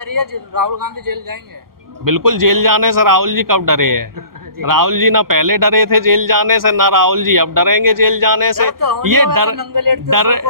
Rahul Gandhi jail जाएंगे? बिल्कुल, jail जाने से राहुल जी कब डरे हैं? राहुल जी ना पहले डरे थे जेल जाने से, ना राहुल जी अब डरेंगे जेल जाने से। ये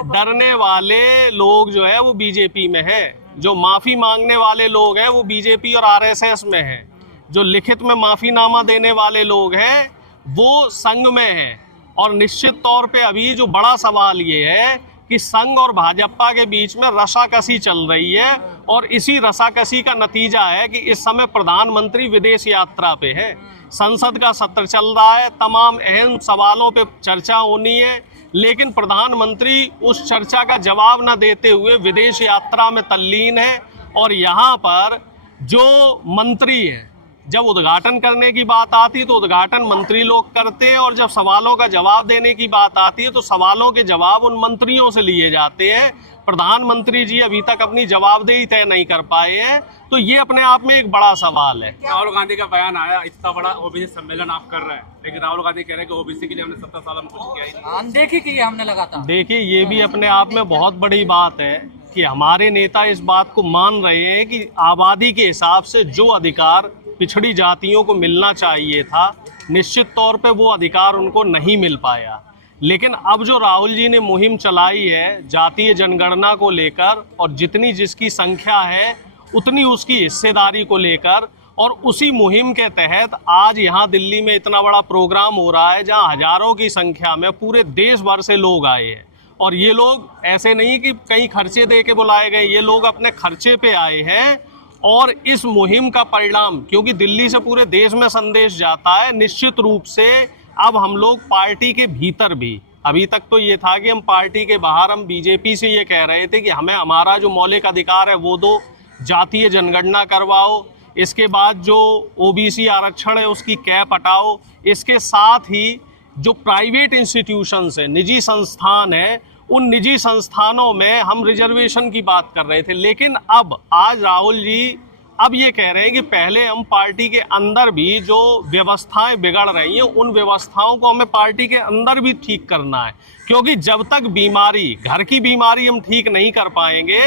डरने वाले लोग जो है वो बीजेपी में है, जो माफी मांगने वाले लोग हैं वो बीजेपी और आरएसएस में है, जो लिखित में माफीनामा देने वाले लोग हैं वो संघ में है। और निश्चित तौर पे अभी जो बड़ा सवाल ये है कि संघ और भाजपा के बीच में रसाकसी चल रही है, और इसी रसाकसी का नतीजा है कि इस समय प्रधानमंत्री विदेश यात्रा पे है, संसद का सत्र चल रहा है, तमाम अहम सवालों पे चर्चा होनी है, लेकिन प्रधानमंत्री उस चर्चा का जवाब न देते हुए विदेश यात्रा में तल्लीन है। और यहाँ पर जो मंत्री हैं, जब उद्घाटन करने की बात आती है तो उद्घाटन मंत्री लोग करते हैं, और जब सवालों का जवाब देने की बात आती है तो सवालों के जवाब उन मंत्रियों से लिए जाते हैं। प्रधानमंत्री जी अभी तक अपनी जवाबदेही तय नहीं कर पाए हैं, तो ये अपने आप में एक बड़ा सवाल है। राहुल गांधी का बयान आया, इतना बड़ा ओबीसी सम्मेलन आप कर रहे हैं, लेकिन राहुल गांधी कह रहे हैं कि ओबीसी के लिए हमने 17 साल में कुछ किया ही नहीं। अनदेखी की हमने लगातार। देखिए, ये भी अपने आप में बहुत बड़ी बात है कि हमारे नेता इस बात को मान रहे हैं कि आबादी के हिसाब से जो अधिकार पिछड़ी जातियों को मिलना चाहिए था, निश्चित तौर पे वो अधिकार उनको नहीं मिल पाया। लेकिन अब जो राहुल जी ने मुहिम चलाई है जातीय जनगणना को लेकर, और जितनी जिसकी संख्या है उतनी उसकी हिस्सेदारी को लेकर, और उसी मुहिम के तहत आज यहाँ दिल्ली में इतना बड़ा प्रोग्राम हो रहा है जहाँ हजारों की संख्या में पूरे देश भर से लोग आए हैं। और ये लोग ऐसे नहीं कि कहीं खर्चे दे के बुलाए गए, ये लोग अपने खर्चे पे आए हैं। और इस मुहिम का परिणाम, क्योंकि दिल्ली से पूरे देश में संदेश जाता है, निश्चित रूप से अब हम लोग पार्टी के भीतर भी, अभी तक तो ये था कि हम पार्टी के बाहर हम बीजेपी से ये कह रहे थे कि हमें हमारा जो मौलिक अधिकार है वो दो, जातीय जनगणना करवाओ, इसके बाद जो ओबीसी आरक्षण है उसकी कैप हटाओ, इसके साथ ही जो प्राइवेट इंस्टीट्यूशंस है, निजी संस्थान है, उन निजी संस्थानों में हम रिजर्वेशन की बात कर रहे थे। लेकिन अब आज राहुल जी अब ये कह रहे हैं कि पहले हम पार्टी के अंदर भी जो व्यवस्थाएं बिगड़ रही हैं उन व्यवस्थाओं को हमें पार्टी के अंदर भी ठीक करना है, क्योंकि जब तक बीमारी, घर की बीमारी हम ठीक नहीं कर पाएंगे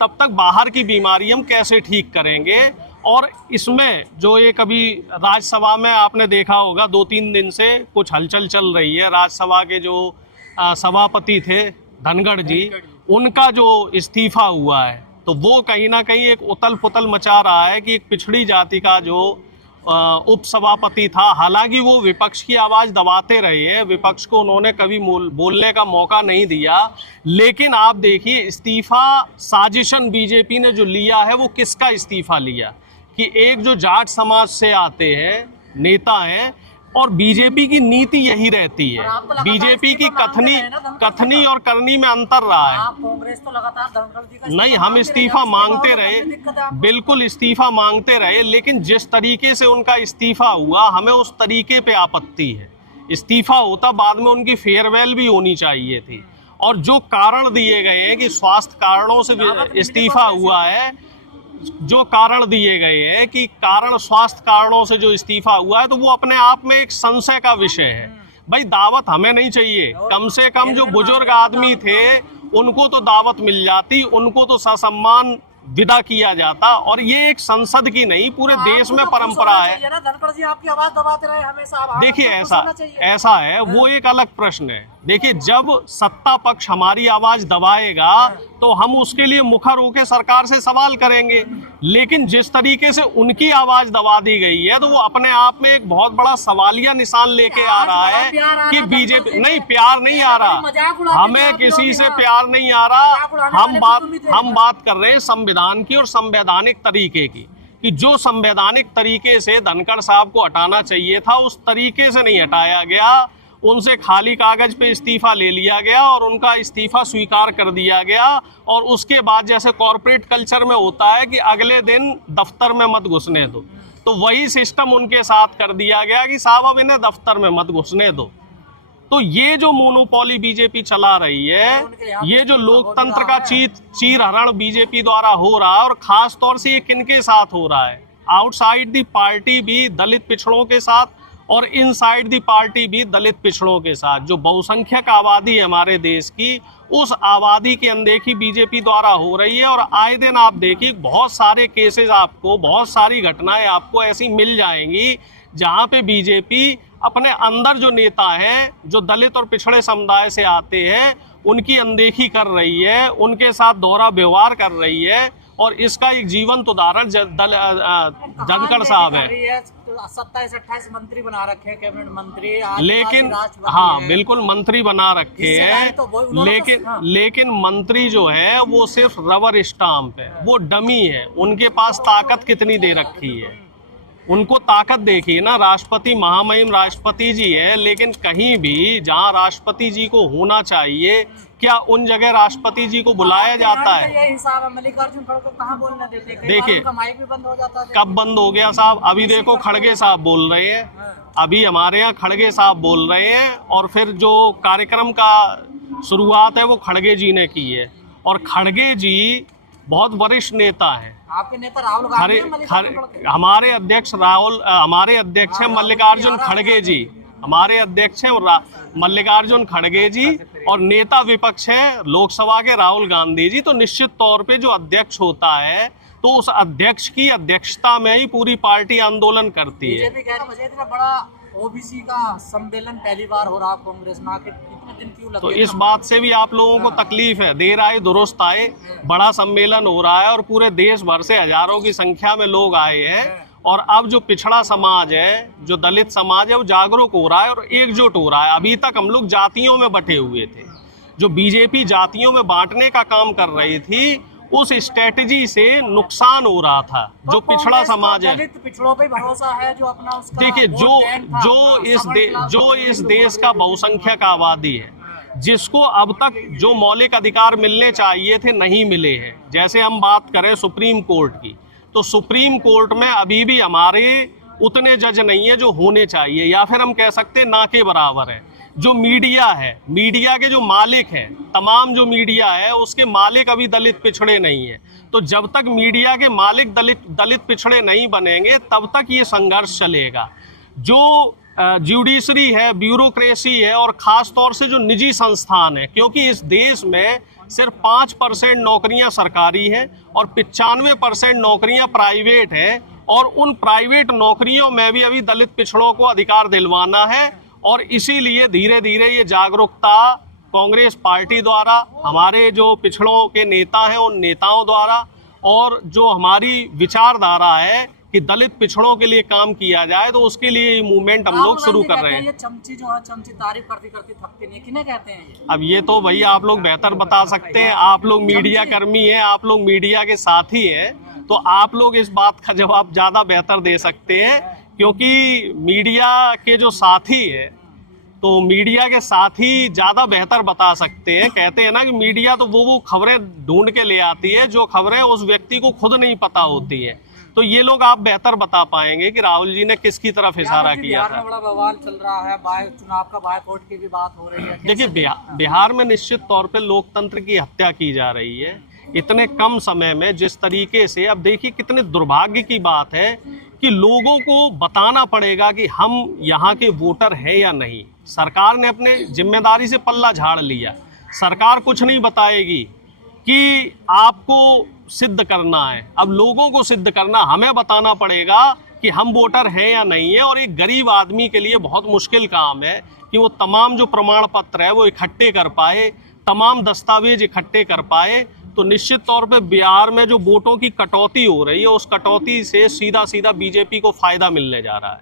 तब तक बाहर की बीमारी हम कैसे ठीक करेंगे। और इसमें जो ये कभी राज्यसभा में आपने देखा होगा 2-3 दिन से कुछ हलचल चल रही है, राज्यसभा के जो सभापति थे धनखड़ जी, उनका जो इस्तीफा हुआ है तो वो कहीं ना कहीं एक उतल पुतल मचा रहा है कि एक पिछड़ी जाति का जो उपसभापति था, हालांकि वो विपक्ष की आवाज़ दबाते रहे हैं, विपक्ष को उन्होंने कभी बोलने का मौका नहीं दिया, लेकिन आप देखिए इस्तीफा साजिशन बीजेपी ने जो लिया है वो किसका इस्तीफा लिया, कि एक जो जाट समाज से आते हैं नेता हैं, और बीजेपी की नीति यही रहती है, बीजेपी की कथनी और करनी में अंतर रहा है। कांग्रेस तो लगातार धनखड़ जी का नहीं, हम इस्तीफा मांगते रहे, बिल्कुल इस्तीफा मांगते रहे, लेकिन जिस तरीके से उनका इस्तीफा हुआ हमें उस तरीके पे आपत्ति है। इस्तीफा होता बाद में उनकी फेयरवेल भी होनी चाहिए थी, और जो कारण दिए गए हैं कि स्वास्थ्य कारणों से इस्तीफा हुआ है, जो कारण दिए गए हैं कि कारण स्वास्थ्य कारणों से जो इस्तीफा हुआ है, तो वो अपने आप में एक संशय का विषय है। भाई दावत हमें नहीं चाहिए, कम से कम जो बुजुर्ग आदमी थे उनको तो दावत मिल जाती, उनको तो ससम्मान विदा किया जाता, और ये एक संसद की नहीं पूरे देश में परंपरा है। धनखड़ जी आपकी आवाज दबाते रहे हमेशा। देखिए ऐसा है, वो एक अलग प्रश्न है। देखिए, जब सत्ता पक्ष हमारी आवाज दबाएगा तो हम उसके लिए मुखर होकर सरकार से सवाल करेंगे, लेकिन जिस तरीके से उनकी आवाज दबा दी गई है तो वो अपने आप में एक बहुत बड़ा सवालिया निशान लेके आ रहा है कि बीजेपी नहीं, प्यार नहीं आ रहा, हमें किसी से प्यार नहीं आ रहा। हम बात कर रहे हैं संविधान की और संवैधानिक तरीके की, कि जो संवैधानिक तरीके से धनखड़ साहब को हटाना चाहिए था उस तरीके से नहीं हटाया गया, उनसे खाली कागज पे इस्तीफा ले लिया गया और उनका इस्तीफा स्वीकार कर दिया गया। और उसके बाद जैसे कॉर्पोरेट कल्चर में होता है कि अगले दिन दफ्तर में मत घुसने दो, तो वही सिस्टम उनके साथ कर दिया गया कि साहब अब इन्हें दफ्तर में मत घुसने दो। तो ये जो मोनोपोली बीजेपी चला रही है, ये जो लोकतंत्र का चीरहरण बीजेपी द्वारा हो रहा है, और खास तौर से ये किनके साथ हो रहा है, आउटसाइड दी पार्टी भी दलित पिछड़ों के साथ और इनसाइड दी पार्टी भी दलित पिछड़ों के साथ। जो बहुसंख्यक आबादी है हमारे देश की, उस आबादी की अनदेखी बीजेपी द्वारा हो रही है। और आए दिन आप देखिए बहुत सारे केसेस आपको, बहुत सारी घटनाएं आपको ऐसी मिल जाएंगी जहां पे बीजेपी अपने अंदर जो नेता हैं, जो दलित और पिछड़े समुदाय से आते हैं, उनकी अनदेखी कर रही है, उनके साथ दोहरा व्यवहार कर रही है। और इसका एक जीवंत उदाहरण धनखड़ साहब है। 27-28 मंत्री बना रखे हैं, कैबिनेट मंत्री, लेकिन हाँ बिल्कुल मंत्री बना रखे हैं, लेकिन मंत्री जो है वो सिर्फ रबर स्टाम्प है, वो डमी है। उनके पास ताकत कितनी दे रखी है, उनको ताकत देखिए ना। राष्ट्रपति महामहिम राष्ट्रपति जी है, लेकिन कहीं भी जहां राष्ट्रपति जी को होना चाहिए, क्या उन जगह राष्ट्रपति जी को बुलाया जाता है? ये हिसाब है, मल्लिकार्जुन खड़गे को कहाँ बोलने देते? देखिए माइक भी बंद हो जाता है। कब बंद हो गया साहब? अभी देखो खड़गे साहब बोल रहे हैं, अभी हमारे यहाँ खड़गे साहब बोल रहे हैं। और फिर जो कार्यक्रम का शुरुआत है वो खड़गे जी ने की है। और खड़गे जी बहुत वरिष्ठ नेता है। आपके नेता राहुल गांधी, हमारे अध्यक्ष हैं मल्लिकार्जुन खड़गे जी, हमारे अध्यक्ष हैं मल्लिकार्जुन खड़गे जी। और नेता विपक्ष है लोकसभा के राहुल गांधी जी। तो निश्चित तौर पे जो अध्यक्ष होता है, तो उस अध्यक्ष की अध्यक्षता में ही पूरी पार्टी आंदोलन करती है। बीजेपी कह रही है इतना बड़ा ओबीसी का सम्मेलन पहली बार हो रहा, कांग्रेस में आके कितने दिन क्यों लगे? तो इस बात से भी आप लोगों को तकलीफ है। देर आए दुरुस्त आए, बड़ा सम्मेलन हो रहा है और पूरे देश भर से हजारों की संख्या में लोग आए हैं। और अब जो पिछड़ा समाज है, जो दलित समाज है, वो जागरूक हो रहा है और एकजुट हो रहा है। अभी तक हम लोग जातियों में बंटे हुए थे। जो बीजेपी जातियों में बांटने का काम कर रही थी, उस स्ट्रेटजी से नुकसान हो रहा था। जो पिछड़ा समाज है, पिछड़ों पे भरोसा है, जो अपना उसका देखिए जो इस देश का बहुसंख्यक आबादी है, जिसको अब तक जो मौलिक अधिकार मिलने चाहिए थे नहीं मिले हैं। जैसे हम बात करें सुप्रीम कोर्ट की, तो सुप्रीम कोर्ट में अभी भी हमारे उतने जज नहीं है जो होने चाहिए, या फिर हम कह सकते हैं ना के बराबर है। जो मीडिया है, मीडिया के जो मालिक हैं, तमाम जो मीडिया है उसके मालिक अभी दलित पिछड़े नहीं है। तो जब तक मीडिया के मालिक दलित पिछड़े नहीं बनेंगे, तब तक ये संघर्ष चलेगा। जो जुडिशरी है, ब्यूरोक्रेसी है, और ख़ास तौर से जो निजी संस्थान है, क्योंकि इस देश में सिर्फ 5% नौकरियां सरकारी हैं और 95% नौकरियां प्राइवेट है। और उन प्राइवेट नौकरियों में भी अभी दलित पिछड़ों को अधिकार दिलवाना है। और इसीलिए धीरे धीरे ये जागरूकता कांग्रेस पार्टी द्वारा, हमारे जो पिछड़ों के नेता हैं उन नेताओं द्वारा, और जो हमारी विचारधारा है कि दलित पिछड़ों के लिए काम किया जाए, तो उसके लिए ये मूवमेंट हम लोग शुरू कर रहे हैं। ये चमची जो है, चमची तारीफ करती करती थकती नहीं, किन्हें कहते हैं ये? अब ये तो भैया आप लोग बेहतर बता सकते हैं। आप लोग मीडिया कर्मी हैं, आप लोग मीडिया के साथी हैं, तो आप लोग इस बात का जवाब ज़्यादा बेहतर दे सकते हैं। क्योंकि मीडिया के जो साथी है, तो मीडिया के साथी ज़्यादा बेहतर बता सकते हैं। कहते हैं ना कि मीडिया तो वो खबरें ढूंढ के ले आती है जो खबरें उस व्यक्ति को खुद नहीं पता होती है। तो ये लोग आप बेहतर बता पाएंगे कि राहुल जी ने किसकी तरफ इशारा किया था। बिहार में बड़ा बवाल चल रहा है, चुनाव का बायकॉट की भी बात हो रही है। देखिए बिहार में निश्चित तौर पे लोकतंत्र की हत्या की जा रही है इतने कम समय में, जिस तरीके से। अब देखिए कितने दुर्भाग्य की बात है कि लोगों को बताना पड़ेगा कि हम यहाँ के वोटर हैं या नहीं। सरकार ने अपने जिम्मेदारी से पल्ला झाड़ लिया। सरकार कुछ नहीं बताएगी कि आपको सिद्ध करना है, अब लोगों को सिद्ध करना, हमें बताना पड़ेगा कि हम वोटर हैं या नहीं है। और एक गरीब आदमी के लिए बहुत मुश्किल काम है कि वो तमाम जो प्रमाण पत्र है वो इकट्ठे कर पाए, तमाम दस्तावेज इकट्ठे कर पाए। तो निश्चित तौर पे बिहार में जो वोटों की कटौती हो रही है, उस कटौती से सीधा सीधा बीजेपी को फायदा मिलने जा रहा है।